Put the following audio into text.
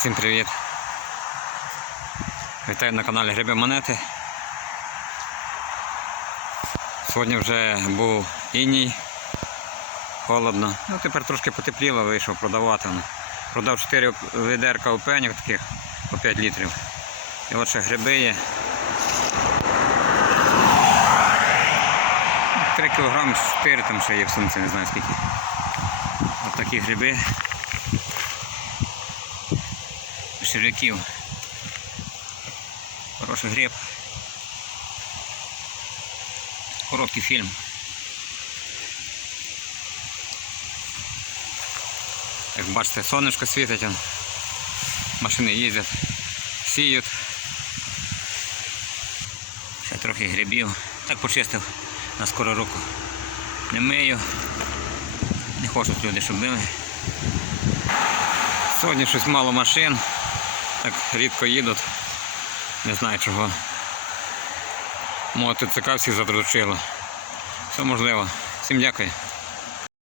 Всім привіт! Вітаю на каналі Гриби Монети. Сьогодні вже був іній, холодно. Ну тепер трошки потепліло, вийшов продавати. Продав 4 відерка опеньок таких по 5 літрів. І от ще гриби є. 3 кг 4 там ще є в сумці, не знаю скільки. Ось такі гриби. Ширяків. Хороший гриб. Короткий фільм. Як бачите, сонечко світить, машини їздять, сіють. Ще трохи грибів. Так почистив на скору руку. Не мию. Не хочуть люди, щоб били. Сьогодні щось мало машин. Так рідко їдуть. Не знаю чого. Мо ТЦК всі задручило. Все можливо. Всім дякую.